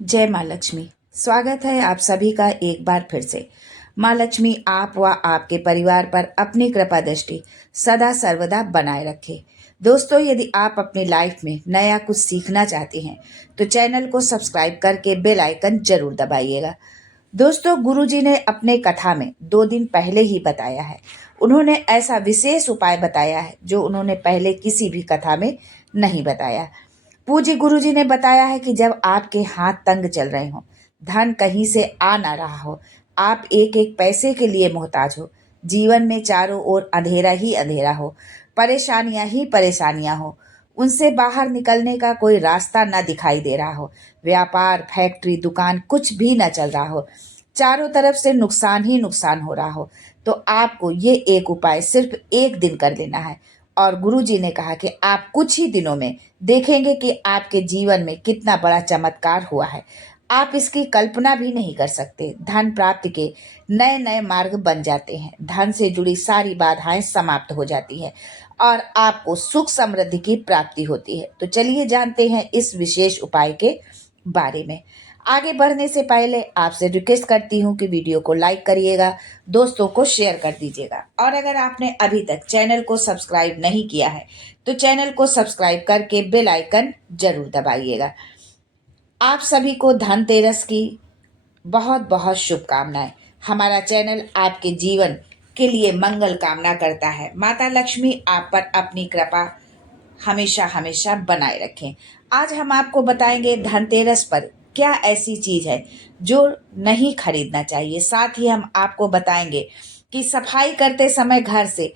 जय माँ लक्ष्मी। स्वागत है आप सभी का एक बार फिर से। माँ लक्ष्मी आप व आपके परिवार पर अपनी कृपा दृष्टि सदा सर्वदा बनाए रखे। दोस्तों, यदि आप अपनी लाइफ में नया कुछ सीखना चाहते हैं तो चैनल को सब्सक्राइब करके बेल आइकन जरूर दबाइएगा। दोस्तों, गुरुजी ने अपने कथा में 2 दिन पहले ही बताया है। उन्होंने ऐसा विशेष उपाय बताया है जो उन्होंने पहले किसी भी कथा में नहीं बताया। पूज्य गुरुजी ने बताया है कि जब आपके हाथ तंग चल रहे हो, धन कहीं से आ ना रहा हो, आप एक एक पैसे के लिए मोहताज हो, जीवन में चारों ओर अंधेरा ही अंधेरा हो, परेशानियां ही परेशानियां हो, उनसे बाहर निकलने का कोई रास्ता न दिखाई दे रहा हो, व्यापार फैक्ट्री दुकान कुछ भी न चल रहा हो, चारों तरफ से नुकसान ही नुकसान हो रहा हो, तो आपको ये एक उपाय सिर्फ एक दिन कर लेना है। और गुरुजी ने कहा कि आप कुछ ही दिनों में देखेंगे कि आपके जीवन में कितना बड़ा चमत्कार हुआ है। आप इसकी कल्पना भी नहीं कर सकते। धन प्राप्ति के नए नए मार्ग बन जाते हैं, धन से जुड़ी सारी बाधाएं समाप्त हो जाती हैं और आपको सुख समृद्धि की प्राप्ति होती है। तो चलिए जानते हैं इस विशेष उपाय के बारे में। आगे बढ़ने से पहले आपसे रिक्वेस्ट करती हूँ कि वीडियो को लाइक करिएगा, दोस्तों को शेयर कर दीजिएगा और अगर आपने अभी तक चैनल को सब्सक्राइब नहीं किया है तो चैनल को सब्सक्राइब करके बेल आइकन जरूर दबाइएगा। आप सभी को धनतेरस की बहुत बहुत शुभकामनाएं। हमारा चैनल आपके जीवन के लिए मंगल कामना करता है। माता लक्ष्मी आप पर अपनी कृपा हमेशा हमेशा बनाए रखें। आज हम आपको बताएंगे धनतेरस पर क्या ऐसी चीज है जो नहीं खरीदना चाहिए। साथ ही हम आपको बताएंगे कि सफाई करते समय घर से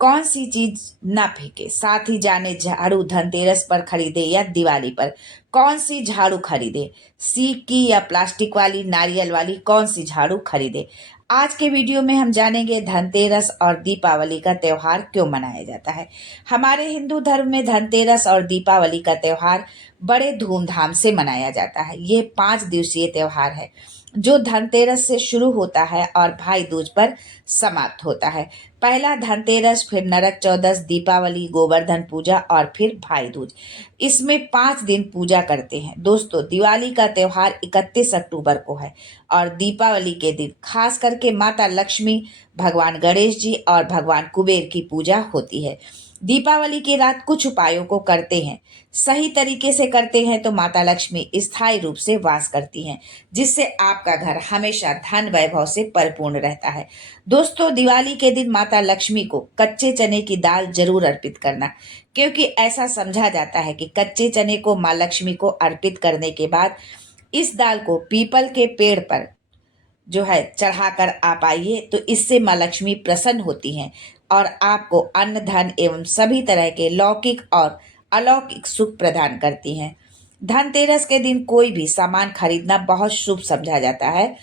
कौन सी चीज ना फेंके। साथ ही जाने झाड़ू धनतेरस पर खरीदे या दिवाली पर कौन सी झाड़ू खरीदे, सीक की या प्लास्टिक वाली, नारियल वाली, कौन सी झाड़ू खरीदे। आज के वीडियो में हम जानेंगे धनतेरस और दीपावली का त्योहार क्यों मनाया जाता है। हमारे हिंदू धर्म में धनतेरस और दीपावली का त्योहार बड़े धूमधाम से मनाया जाता है। ये 5 दिवसीय त्योहार है जो धनतेरस से शुरू होता है और भाई दूज पर समाप्त होता है। पहला धनतेरस, फिर नरक चौदस, दीपावली, गोवर्धन पूजा और फिर भाई दूज। इसमें 5 दिन पूजा करते हैं। दोस्तों, दिवाली का त्योहार 31 अक्टूबर को है और दीपावली के दिन खास करके माता लक्ष्मी, भगवान गणेश जी और भगवान कुबेर की पूजा होती है। दीपावली की रात कुछ उपायों को करते हैं, सही तरीके से करते हैं तो माता लक्ष्मी स्थायी रूप से वास करती हैं, जिससे आपका घर हमेशा धन वैभव से परिपूर्ण रहता है। दोस्तों, दिवाली के दिन माता लक्ष्मी को कच्चे चने की दाल जरूर अर्पित करना, क्योंकि ऐसा समझा जाता है कि कच्चे चने को माँ लक्ष्मी को अर्पित करने के बाद इस दाल को पीपल के पेड़ पर जो है चढ़ाकर आप आइए तो इससे माँ लक्ष्मी प्रसन्न होती हैं और आपको अन्न धन एवं सभी तरह के लौकिक और अलौकिक सुख प्रदान करती हैं। धनतेरस के दिन कोई भी सामान खरीदना बहुत शुभ समझा जाता है।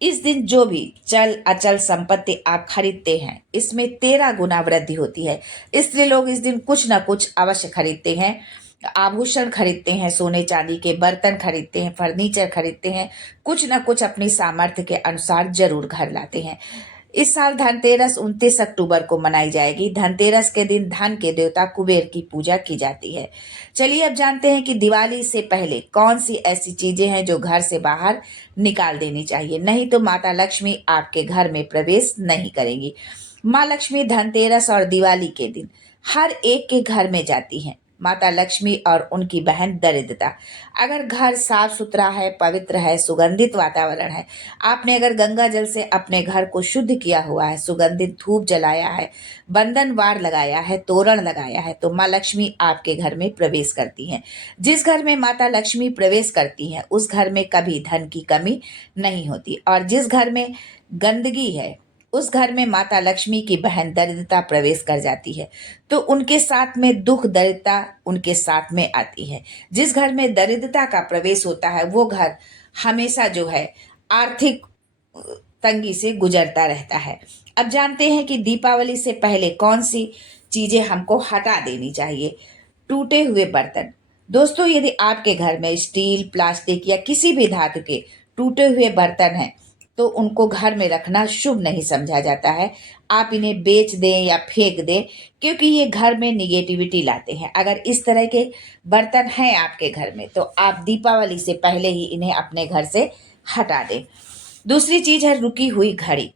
इस दिन जो भी चल अचल संपत्ति आप खरीदते हैं इसमें 13 गुना वृद्धि होती है। इसलिए लोग इस दिन कुछ ना कुछ अवश्य खरीदते हैं। आभूषण खरीदते हैं, सोने चांदी के बर्तन खरीदते हैं, फर्नीचर खरीदते हैं, कुछ ना कुछ अपनी सामर्थ्य के अनुसार जरूर घर लाते हैं। इस साल धनतेरस 29 अक्टूबर को मनाई जाएगी। धनतेरस के दिन धन के देवता कुबेर की पूजा की जाती है। चलिए अब जानते हैं कि दिवाली से पहले कौन सी ऐसी चीजें हैं जो घर से बाहर निकाल देनी चाहिए, नहीं तो माता लक्ष्मी आपके घर में प्रवेश नहीं करेंगी। माँ लक्ष्मी धनतेरस और दिवाली के दिन हर एक के घर में जाती हैं। माता लक्ष्मी और उनकी बहन दरिद्रता। अगर घर साफ सुथरा है, पवित्र है, सुगंधित वातावरण है, आपने अगर गंगा जल से अपने घर को शुद्ध किया हुआ है, सुगंधित धूप जलाया है, बंधन वार लगाया है, तोरण लगाया है, तो माँ लक्ष्मी आपके घर में प्रवेश करती हैं। जिस घर में माता लक्ष्मी प्रवेश करती हैं उस घर में कभी धन की कमी नहीं होती और जिस घर में गंदगी है उस घर में माता लक्ष्मी की बहन दरिद्रता प्रवेश कर जाती है, तो उनके साथ में दुख दरिद्रता उनके साथ में आती है। जिस घर में दरिद्रता का प्रवेश होता है वो घर हमेशा जो है आर्थिक तंगी से गुजरता रहता है। अब जानते हैं कि दीपावली से पहले कौन सी चीजें हमको हटा देनी चाहिए। टूटे हुए बर्तन। दोस्तों, यदि आपके घर में स्टील, प्लास्टिक या किसी भी धातु के टूटे हुए बर्तन हैं तो उनको घर में रखना शुभ नहीं समझा जाता है। आप इन्हें बेच दें या फेंक दें, क्योंकि ये घर में निगेटिविटी लाते हैं। अगर इस तरह के बर्तन हैं आपके घर में तो आप दीपावली से पहले ही इन्हें अपने घर से हटा दें। दूसरी चीज है रुकी हुई घड़ी।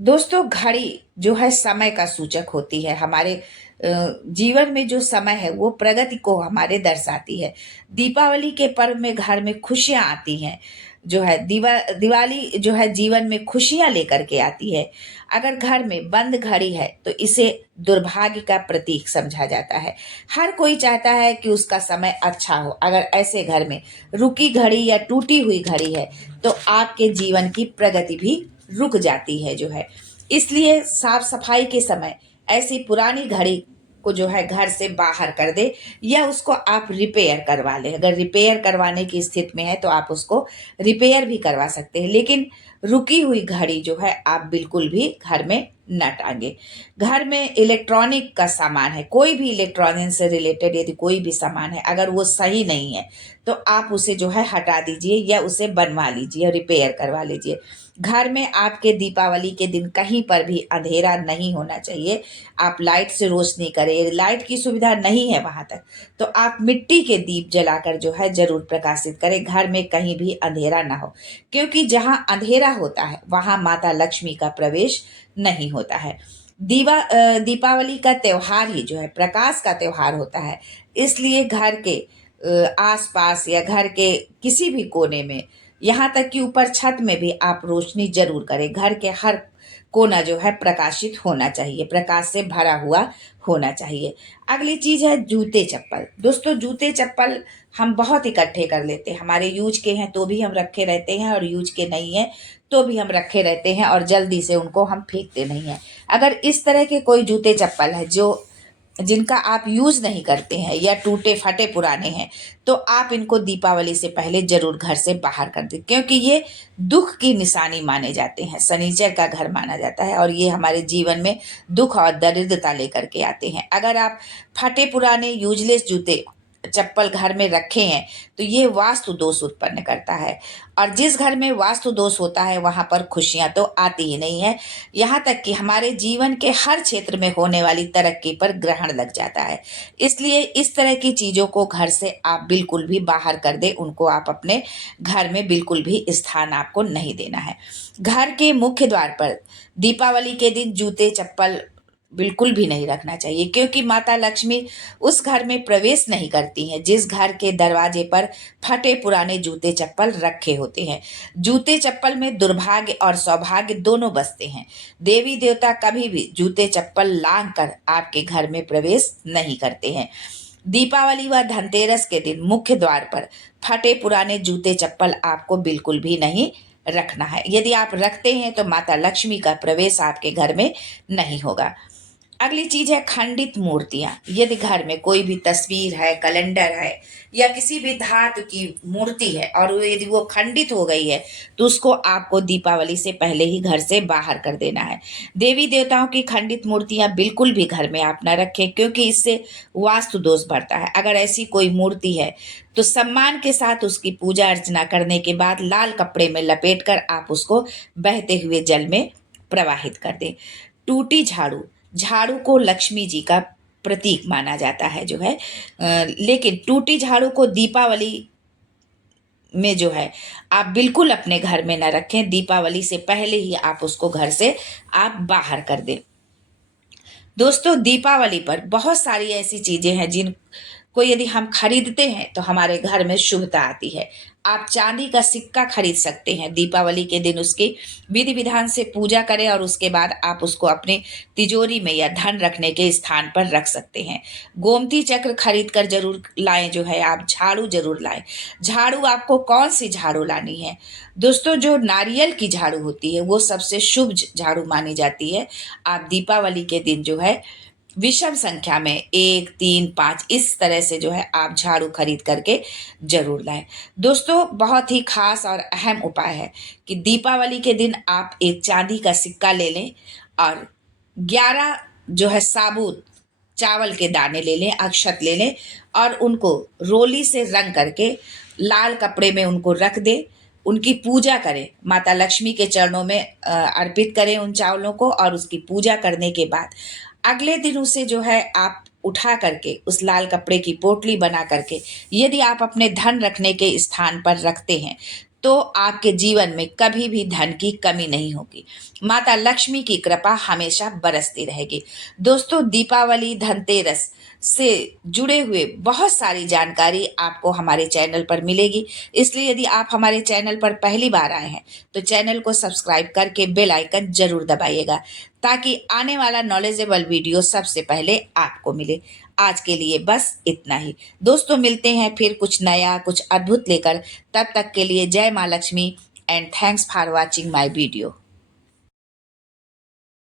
दोस्तों, घड़ी जो है समय का सूचक होती है। हमारे जीवन में जो समय है वो प्रगति को हमारे दर्शाती है। दीपावली के पर्व में घर में खुशियां आती हैं, जो है दिवाली जो है जीवन में खुशियां लेकर के आती है। अगर घर में बंद घड़ी है तो इसे दुर्भाग्य का प्रतीक समझा जाता है। हर कोई चाहता है कि उसका समय अच्छा हो। अगर ऐसे घर में रुकी घड़ी या टूटी हुई घड़ी है तो आपके जीवन की प्रगति भी रुक जाती है जो है। इसलिए साफ सफाई के समय ऐसी पुरानी घड़ी को जो है घर से बाहर कर दे, या उसको आप रिपेयर करवा लें। अगर रिपेयर करवाने की स्थिति में है तो आप उसको रिपेयर भी करवा सकते हैं, लेकिन रुकी हुई घड़ी जो है आप बिल्कुल भी घर में न टांगे। घर में इलेक्ट्रॉनिक का सामान है, कोई भी इलेक्ट्रॉनिक से रिलेटेड यदि कोई भी सामान है, अगर वो सही नहीं है तो आप उसे जो है हटा दीजिए या उसे बनवा लीजिए, रिपेयर करवा लीजिए। घर में आपके दीपावली के दिन कहीं पर भी अंधेरा नहीं होना चाहिए। आप लाइट से रोशनी करें, लाइट की सुविधा नहीं है वहां तक तो आप मिट्टी के दीप जलाकर जो है जरूर प्रकाशित करें। घर में कहीं भी अंधेरा ना हो, क्योंकि जहां अंधेरा होता है वहां माता लक्ष्मी का प्रवेश नहीं होता है। दीपावली का त्योहार ही जो है प्रकाश का त्योहार होता है। इसलिए घर के आसपास या घर के किसी भी कोने में, यहाँ तक कि ऊपर छत में भी आप रोशनी जरूर करें। घर के हर कोना जो है प्रकाशित होना चाहिए, प्रकाश से भरा हुआ होना चाहिए। अगली चीज है जूते चप्पल। दोस्तों, जूते चप्पल हम बहुत इकट्ठे कर लेते हैं। हमारे यूज के हैं तो भी हम रखे रहते हैं, और यूज के नहीं है तो भी हम रखे रहते हैं, और जल्दी से उनको हम फेंकते नहीं हैं। अगर इस तरह के कोई जूते चप्पल है जो जिनका आप यूज नहीं करते हैं या टूटे फटे पुराने हैं, तो आप इनको दीपावली से पहले जरूर घर से बाहर कर दें, क्योंकि ये दुख की निशानी माने जाते हैं। शनिचर का घर माना जाता है और ये हमारे जीवन में दुख और दरिद्रता लेकर के आते हैं। अगर आप फटे पुराने यूजलेस जूते चप्पल घर में रखे हैं तो ये वास्तु दोष उत्पन्न करता है, और जिस घर में वास्तु दोष होता है वहां पर खुशियां तो आती ही नहीं है। यहाँ तक कि हमारे जीवन के हर क्षेत्र में होने वाली तरक्की पर ग्रहण लग जाता है। इसलिए इस तरह की चीजों को घर से आप बिल्कुल भी बाहर कर दें। उनको आप अपने घर में बिल्कुल भी स्थान आपको नहीं देना है। घर के मुख्य द्वार पर दीपावली के दिन जूते चप्पल बिल्कुल भी नहीं रखना चाहिए, क्योंकि माता लक्ष्मी उस घर में प्रवेश नहीं करती हैं जिस घर के दरवाजे पर फटे पुराने जूते चप्पल रखे होते हैं। जूते चप्पल में दुर्भाग्य और सौभाग्य दोनों बसते हैं। देवी देवता कभी भी जूते चप्पल लांग कर आपके घर में प्रवेश नहीं करते हैं। दीपावली व धनतेरस के दिन मुख्य द्वार पर फटे पुराने जूते चप्पल आपको बिल्कुल भी नहीं रखना है। यदि आप रखते हैं तो माता लक्ष्मी का प्रवेश आपके घर में नहीं होगा। अगली चीज है खंडित मूर्तियां। यदि घर में कोई भी तस्वीर है, कैलेंडर है, या किसी भी धातु की मूर्ति है और यदि वो खंडित हो गई है तो उसको आपको दीपावली से पहले ही घर से बाहर कर देना है। देवी देवताओं की खंडित मूर्तियां बिल्कुल भी घर में आप न रखें, क्योंकि इससे वास्तु दोष बढ़ता है। अगर ऐसी कोई मूर्ति है तो सम्मान के साथ उसकी पूजा अर्चना करने के बाद लाल कपड़े में लपेटकर आप उसको बहते हुए जल में प्रवाहित कर दें। टूटी झाड़ू। झाड़ू को लक्ष्मी जी का प्रतीक माना जाता है जो है, लेकिन टूटी झाड़ू को दीपावली में जो है आप बिल्कुल अपने घर में ना रखें। दीपावली से पहले ही आप उसको घर से आप बाहर कर दें। दोस्तों, दीपावली पर बहुत सारी ऐसी चीजें हैं जिनको यदि हम खरीदते हैं तो हमारे घर में शुभता आती है। आप चांदी का सिक्का खरीद सकते हैं। दीपावली के दिन उसकी विधि विधान से पूजा करें और उसके बाद आप उसको अपने तिजोरी में या धन रखने के स्थान पर रख सकते हैं। गोमती चक्र खरीद कर जरूर लाएं जो है। आप झाड़ू जरूर लाएं। झाड़ू आपको कौन सी झाड़ू लानी है? दोस्तों, जो नारियल की झाड़ू होती है वो सबसे शुभ झाड़ू मानी जाती है। आप दीपावली के दिन जो है विषम संख्या में 1, 3, 5 इस तरह से जो है आप झाड़ू खरीद करके जरूर लाएं। दोस्तों, बहुत ही खास और अहम उपाय है कि दीपावली के दिन आप एक चांदी का सिक्का ले लें और 11 जो है साबुत चावल के दाने ले लें, अक्षत ले लें और उनको रोली से रंग करके लाल कपड़े में उनको रख दें। उनकी पूजा करें, माता लक्ष्मी के चरणों में अर्पित करें उन चावलों को, और उसकी पूजा करने के बाद अगले दिन उसे जो है आप उठा करके उस लाल कपड़े की पोटली बना करके यदि आप अपने धन रखने के स्थान पर रखते हैं तो आपके जीवन में कभी भी धन की कमी नहीं होगी। माता लक्ष्मी की कृपा हमेशा बरसती रहेगी। दोस्तों, दीपावली, धनतेरस से जुड़े हुए बहुत सारी जानकारी आपको हमारे चैनल पर मिलेगी। इसलिए यदि आप हमारे चैनल पर पहली बार आए हैं तो चैनल को सब्सक्राइब करके बेल आइकन जरूर दबाइएगा, ताकि आने वाला नॉलेजेबल वीडियो सबसे पहले आपको मिले। आज के लिए बस इतना ही दोस्तों, मिलते हैं फिर कुछ नया, कुछ अद्भुत लेकर। तब तक के लिए जय माँ Lakshmi and thanks for watching my video.